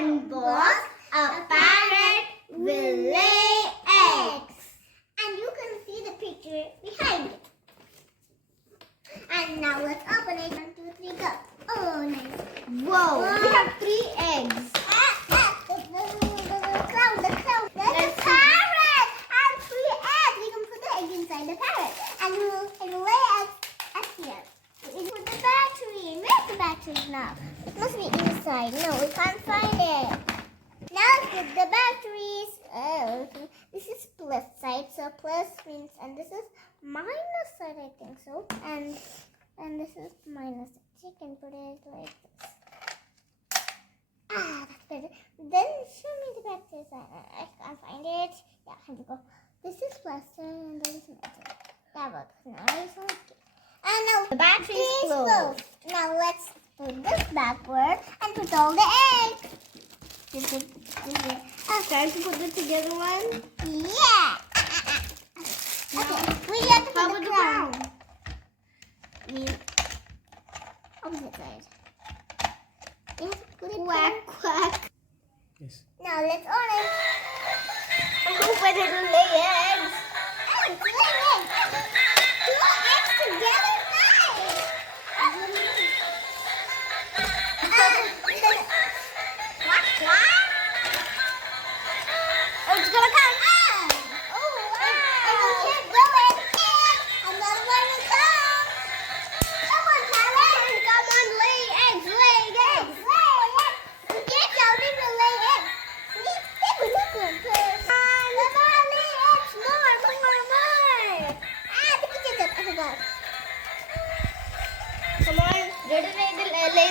unbox a parrot will lay eggs. And you can see the picture behind it. And now let's open it. 1, 2, 3, go. Oh, nice. Whoa, Wow. we have 3 eggs. The cloud. There's a parrot and 3 eggs. We can put the egg inside the parrot. And we'll lay eggs up here. We put the battery. Where's the battery now? It must be inside. No, we can't find it. Now let's put the batteries. Oh, this is plus side. So plus means, and this is minus side, I think so. And this is minus. So you can put it like this. Ah, that's better. Then show me the batteries. I can't find it. Yeah, here we go. This is plus and this is metal. That works. Now it's okay. And now The battery is closed. Now let's put this backward and put all the eggs. Try to put it together one. Yeah. Okay. We have to How put about the the crown. ground? Opposite side. We have to put it Quack, quack. Yes. Now let's on it. I hope I didn't lay eggs. Oh, it's laying eggs. 2 eggs together. Nice. Quack, quack. Oh, it's gonna come. Oh, wow. And we keep going. And another one will come. Come on, parrot. Come on, lay eggs, lay eggs. Lay eggs. We can't tell me to lay eggs. Look. Come on, lay eggs. More. Ah, the kitchen. I forgot. Come on, ready to lay